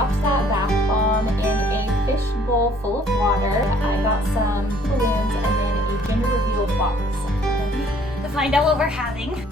dropped that bath bomb in a fish bowl full of water. I got some balloons and then a gender reveal box to find out what we're having.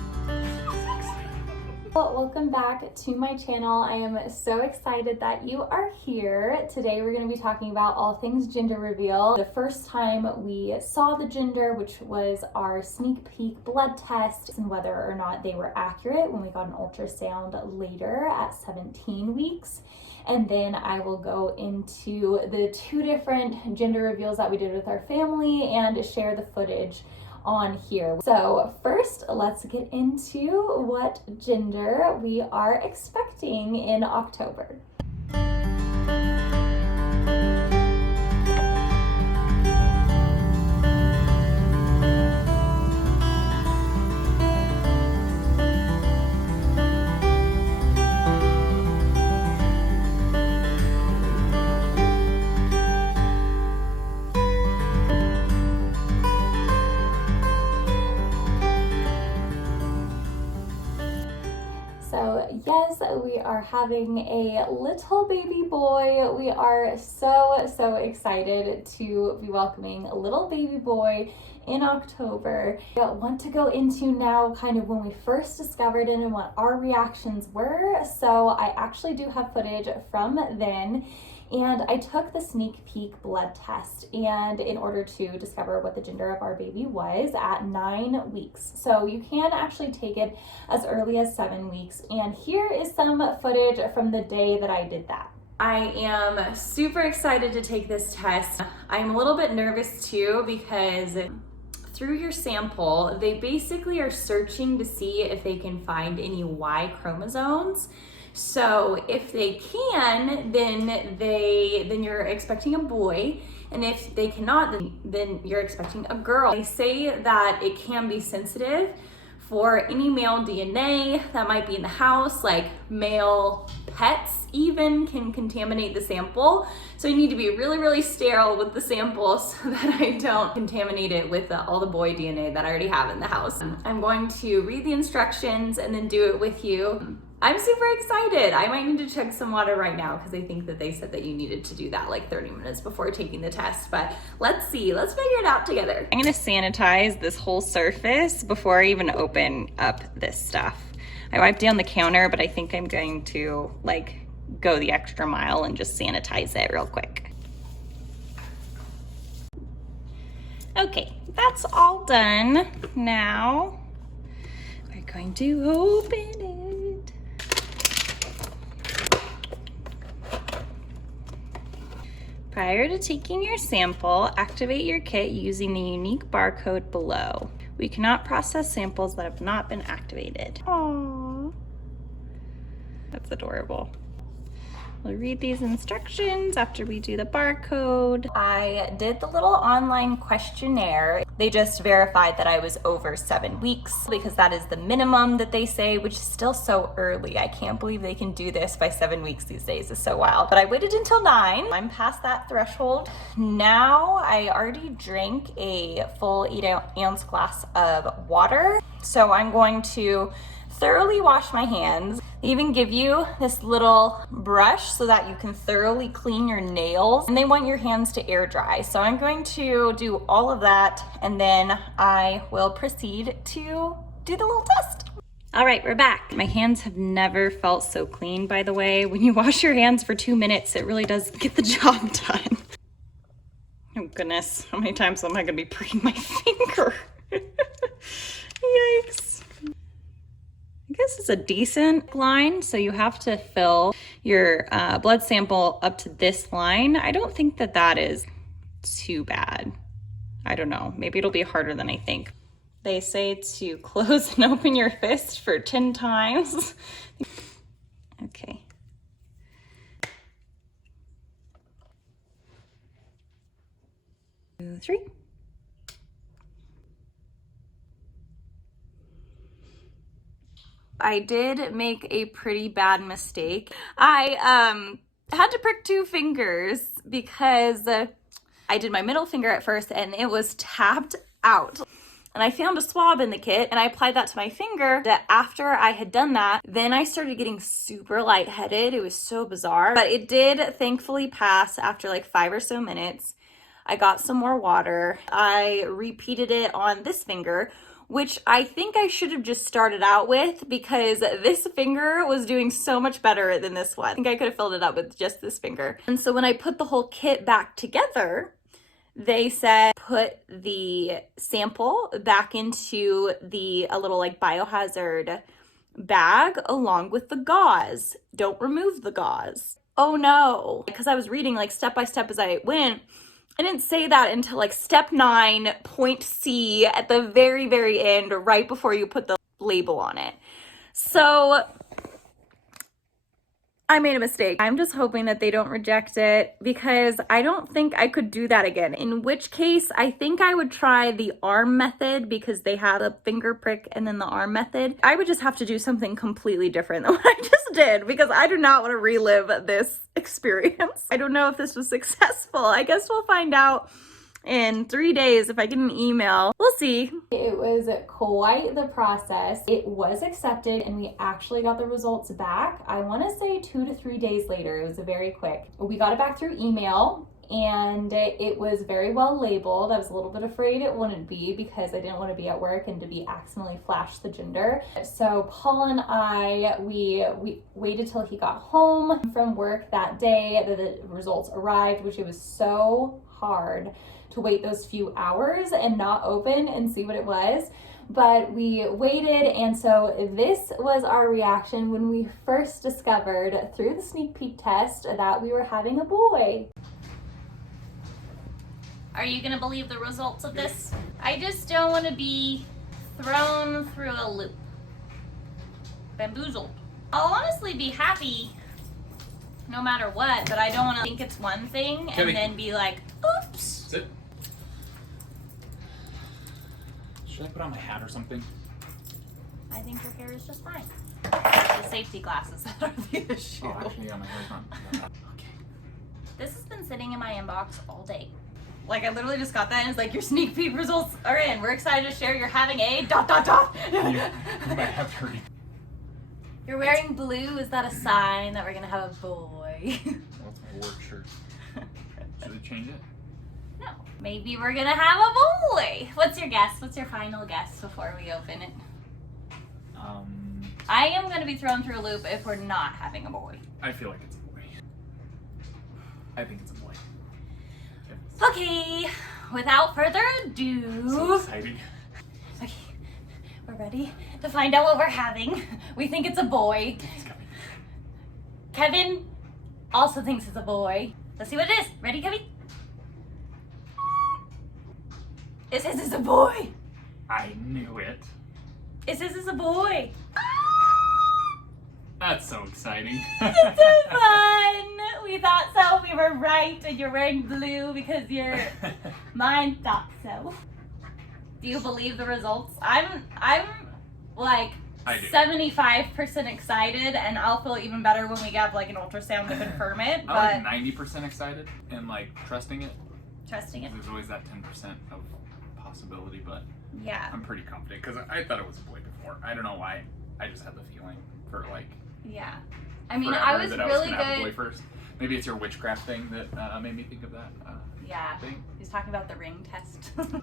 Welcome back to my channel. I am so excited that you are here. Today we're going to be talking about all things gender reveal. The first time we saw the gender, which was our SneakPeek blood test, and whether or not they were accurate when we got an ultrasound later at 17 weeks. And then I will go into the two different gender reveals that we did with our family and share the footage on here. So first, let's get into what gender we are expecting in October. So yes, we are having a little baby boy. We are so excited to be welcoming a little baby boy in October. I want to go into now kind of when we first discovered it and what our reactions were. So I actually do have footage from then. And I took the SneakPeek blood test and in order to discover what the gender of our baby was at 9 weeks. So you can actually take it as early as 7 weeks. And here is some footage from the day that I did that. I am super excited to take this test. I'm a little bit nervous too because through your sample, they basically are searching to see if they can find any Y chromosomes. So if they can, then you're expecting a boy, and if they cannot, then you're expecting a girl. They say that it can be sensitive for any male DNA that might be in the house, like male pets even can contaminate the sample. So you need to be really sterile with the sample so that I don't contaminate it with all the boy DNA that I already have in the house. I'm going to read the instructions and then do it with you. I'm super excited. I might need to chug some water right now because I think that they said that you needed to do that like 30 minutes before taking the test, but let's see, let's figure it out together. I'm gonna sanitize this whole surface before I even open up this stuff. I wiped down the counter, but I think I'm going to like go the extra mile and just sanitize it real quick. Okay, that's all done. Now we're going to open it. Prior to taking your sample, activate your kit using the unique barcode below. We cannot process samples that have not been activated. Aww. That's adorable. We'll read these instructions after we do the barcode. I did the little online questionnaire. They just verified that I was over 7 weeks because that is the minimum that they say, which is still so early. I can't believe they can do this by 7 weeks these days. It's so wild. But I waited until 9. I'm past that threshold. Now I already drank a full 8-ounce glass of water. So I'm going to thoroughly wash my hands. They even give you this little brush so that you can thoroughly clean your nails, and they want your hands to air dry. So I'm going to do all of that and then I will proceed to do the little test. All right, we're back. My hands have never felt so clean, by the way. When you wash your hands for 2 minutes, it really does get the job done. Oh goodness, how many times am I gonna be pricking my finger? Yikes. I guess it's a decent line, so you have to fill your blood sample up to this line. I don't think that that is too bad. I don't know, maybe it'll be harder than I think. They say to close and open your fist for 10 times. Okay. Two, three. I did make a pretty bad mistake. I had to prick 2 fingers because I did my middle finger at first and it was tapped out. and I found a swab in the kit and I applied that to my finger. That after I had done that, then I started getting super lightheaded. It was so bizarre, but it did thankfully pass after like 5 or so minutes. I got some more water. I repeated it on this finger, which I think I should have just started out with because this finger was doing so much better than this one. I think I could have filled it up with just this finger. And so when I put the whole kit back together, they said put the sample back into a little like biohazard bag along with the gauze. Don't remove the gauze. Oh no, because I was reading like step by step as I went. I didn't say that until like step 9, point C at the very, very end, right before you put the label on it. So I made a mistake. I'm just hoping that they don't reject it because I don't think I could do that again. In which case, I think I would try the arm method because they have a finger prick and then the arm method. I would just have to do something completely different than what I just did because I do not want to relive this experience. I don't know if this was successful. I guess we'll find out in 3 days if I get an email. We'll see. It was quite the process. It was accepted and we actually got the results back. I want to say 2 to 3 days later. It was very quick. We got it back through email and it was very well labeled. I was a little bit afraid it wouldn't be because I didn't want to be at work and to be accidentally flash the gender. So Paul and I, we waited till he got home from work that day that the results arrived, which it was so hard to wait those few hours and not open and see what it was. But we waited, and so this was our reaction when we first discovered through the SneakPeek test that we were having a boy. Are you gonna believe the results of this? I just don't want to be thrown through a loop. Bamboozled. I'll honestly be happy no matter what, but I don't want to think it's one thing and then be like, oops. Sit. Should I put on my hat or something? I think your hair is just fine. The safety glasses that are the issue. Oh, actually, yeah, my hair's not. Okay. This has been sitting in my inbox all day. Like, I literally just got that and it's like, your SneakPeek results are in. We're excited to share you're having a ... You might have to read. You're wearing blue. Is that a sign that we're gonna have a boy? Well, it's my work shirt. Should I change it? No. Maybe we're gonna have a boy. What's your guess? What's your final guess before we open it? I am gonna be thrown through a loop if we're not having a boy. I feel like it's a boy. I think it's a boy. Okay, without further ado. So exciting. Okay, we're ready to find out what we're having. We think it's a boy. It's coming. Kevin also thinks it's a boy. Let's see what it is. Ready, Kevin? It says it's a boy. I knew it. It says it's a boy. That's so exciting. It's so fun. We thought so. We were right. And you're wearing blue because your mind thought so. Do you believe the results? I'm like 75% excited, and I'll feel even better when we get like an ultrasound to confirm it. But I'm like 90% excited and like trusting it. Trusting it. There's always that 10% of possibility, but yeah, I'm pretty confident because I thought it was a boy before. I don't know why. I just had the feeling for like. Yeah, I mean, I was really good. Have a boy good. First. Maybe it's your witchcraft thing that made me think of that. Yeah, thing. He's talking about the ring test. So exciting.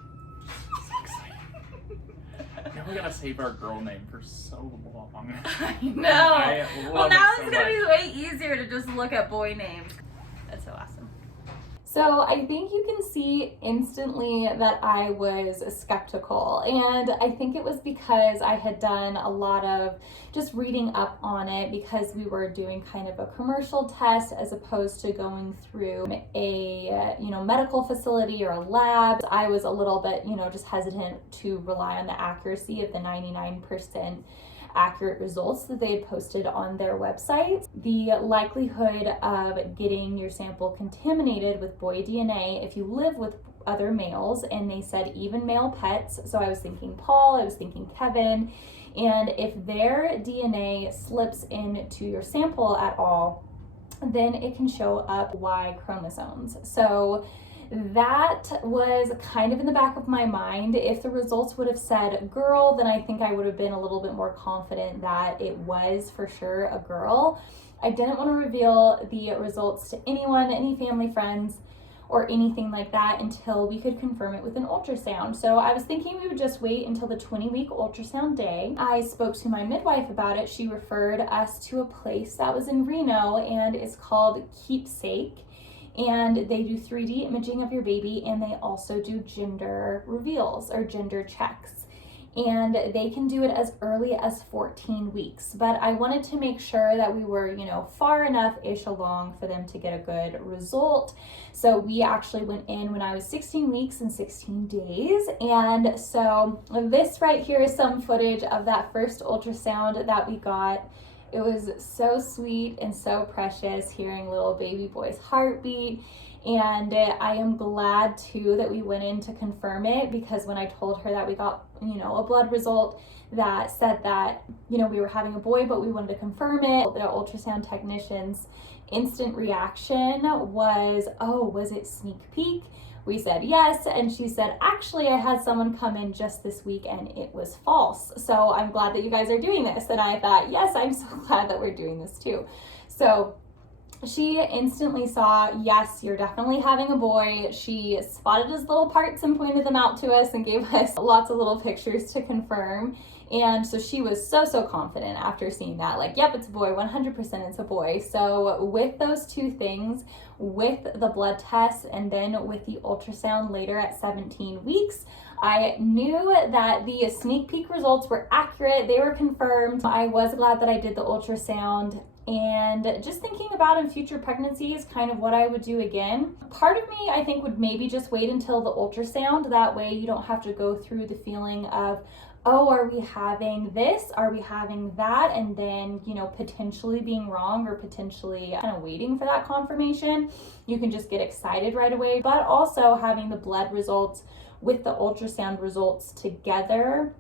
Now we gotta save our girl name for so long. I know. Well, now it's gonna be way easier to just look at boy names. That's so awesome. So I think you can see instantly that I was skeptical, and I think it was because I had done a lot of just reading up on it because we were doing kind of a commercial test as opposed to going through a medical facility or a lab. I was a little bit just hesitant to rely on the accuracy of the 99% accurate results that they had posted on their website. The likelihood of getting your sample contaminated with boy DNA if you live with other males, and they said even male pets, so I was thinking Paul, I was thinking Kevin, and if their DNA slips into your sample at all, then it can show up Y chromosomes. So that was kind of in the back of my mind. If the results would have said girl, then I think I would have been a little bit more confident that it was for sure a girl. I didn't want to reveal the results to anyone, any family, friends, or anything like that until we could confirm it with an ultrasound. So I was thinking we would just wait until the 20-week ultrasound day. I spoke to my midwife about it. She referred us to a place that was in Reno, and it's called Keepsake. And they do 3D imaging of your baby, and they also do gender reveals or gender checks. And they can do it as early as 14 weeks. But I wanted to make sure that we were, far enough-ish along for them to get a good result. So we actually went in when I was 16 weeks and 16 days. And so this right here is some footage of that first ultrasound that we got. It was so sweet and so precious hearing little baby boy's heartbeat. And I am glad too that we went in to confirm it, because when I told her that we got, a blood result that said that, we were having a boy, but we wanted to confirm it, the ultrasound technician's instant reaction was, oh, was it SneakPeek? We said yes, and she said, actually, I had someone come in just this week and it was false. So I'm glad that you guys are doing this. And I thought, yes, I'm so glad that we're doing this too. So she instantly saw, yes, you're definitely having a boy. She spotted his little parts and pointed them out to us and gave us lots of little pictures to confirm. And so she was so confident after seeing that, like, yep, it's a boy, 100% it's a boy. So with those two things, with the blood test and then with the ultrasound later at 17 weeks, I knew that the SneakPeek results were accurate. They were confirmed. I was glad that I did the ultrasound, and just thinking about in future pregnancies, kind of what I would do again. Part of me, I think, would maybe just wait until the ultrasound. That way you don't have to go through the feeling of, oh, are we having this? Are we having that? And then, potentially being wrong or potentially kind of waiting for that confirmation. You can just get excited right away. But also having the blood results with the ultrasound results together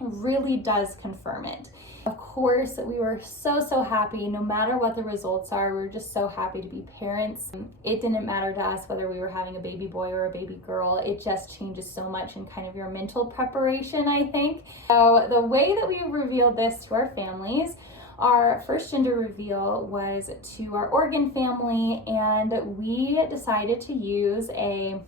really does confirm it. Of course, we were so happy. No matter what the results are, we were just so happy to be parents. It didn't matter to us whether we were having a baby boy or a baby girl. It just changes so much in kind of your mental preparation, I think. So the way that we revealed this to our families, our first gender reveal was to our Oregon family, and we decided to use a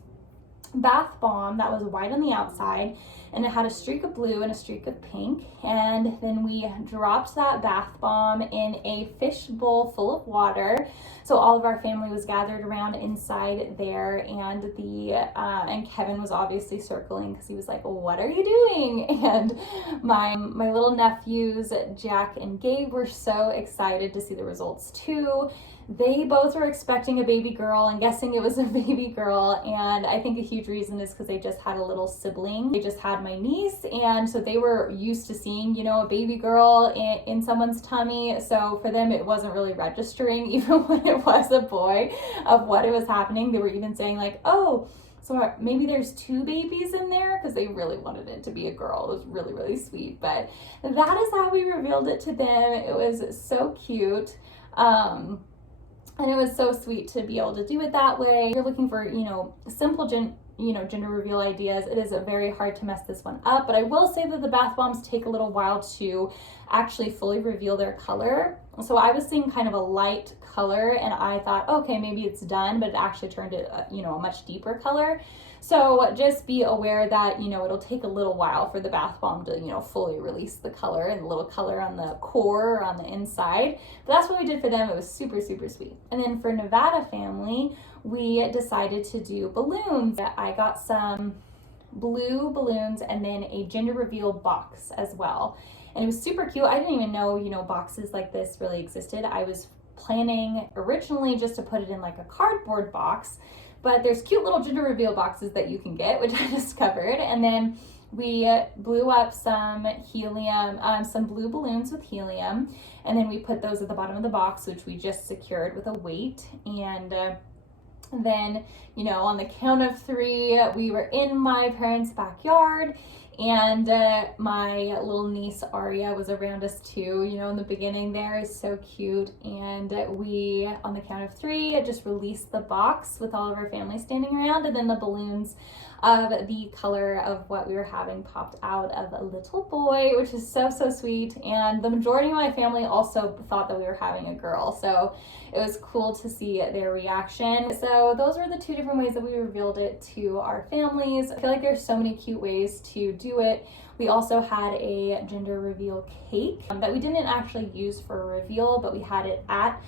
bath bomb that was white on the outside, and it had a streak of blue and a streak of pink. And then we dropped that bath bomb in a fish bowl full of water. So all of our family was gathered around inside there, and and Kevin was obviously circling because he was like, what are you doing? And my little nephews, Jack and Gabe, were so excited to see the results too. They both were expecting a baby girl and guessing it was a baby girl, and I think a huge reason is because they just had a little sibling. They just had my niece, and so they were used to seeing, a baby girl in someone's tummy. So for them, it wasn't really registering, even when it was a boy, of what it was happening. They were even saying like, oh, so maybe there's two babies in there, because they really wanted it to be a girl. It was really sweet. But that is how we revealed it to them. It was so cute. And it was so sweet to be able to do it that way. If you're looking for, simple gender reveal ideas, it is very hard to mess this one up. But I will say that the bath bombs take a little while to actually fully reveal their color. So I was seeing kind of a light color, and I thought, okay, maybe it's done, but it actually turned it, a much deeper color. So just be aware that, it'll take a little while for the bath bomb to, fully release the color and the little color on the core or on the inside. But that's what we did for them. It was super sweet. And then for Nevada family, we decided to do balloons. I got some blue balloons and then a gender reveal box as well. And it was super cute. I didn't even know, boxes like this really existed. I was planning originally just to put it in like a cardboard box, but there's cute little gender reveal boxes that you can get, which I discovered. And then we blew up some helium, some blue balloons with helium, and then we put those at the bottom of the box, which we just secured with a weight. And then, on the count of 3, we were in my parents' backyard, And my little niece Aria was around us too, you know, in the beginning there. Is so cute. And we, on the count of 3, just released the box with all of our family standing around, and then the balloons of the color of what we were having popped out of a little boy, which is so, so sweet. And the majority of my family also thought that we were having a girl, so it was cool to see their reaction. So those were the 2 different ways that we revealed it to our families. I feel like there's so many cute ways to do it. We also had a gender reveal cake that we didn't actually use for a reveal, but we had it at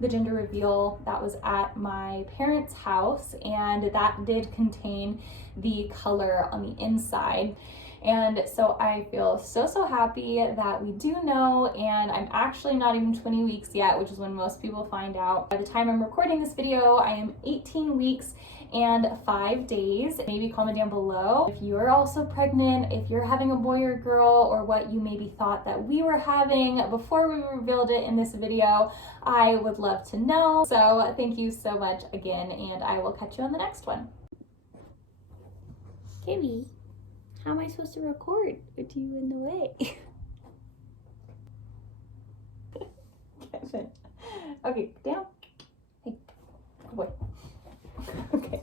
the gender reveal that was at my parents' house, and that did contain the color on the inside. And so I feel so, so happy that we do know, and I'm actually not even 20 weeks yet, which is when most people find out. By the time I'm recording this video, I am 18 weeks and 5 days. Maybe comment down below if you are also pregnant, if you're having a boy or girl, or what you maybe thought that we were having before we revealed it in this video. I would love to know. So thank you so much again, and I will catch you on the next one. Kimmy, how am I supposed to record with you in the way? Kevin. Okay, down. Hey, good boy. Okay.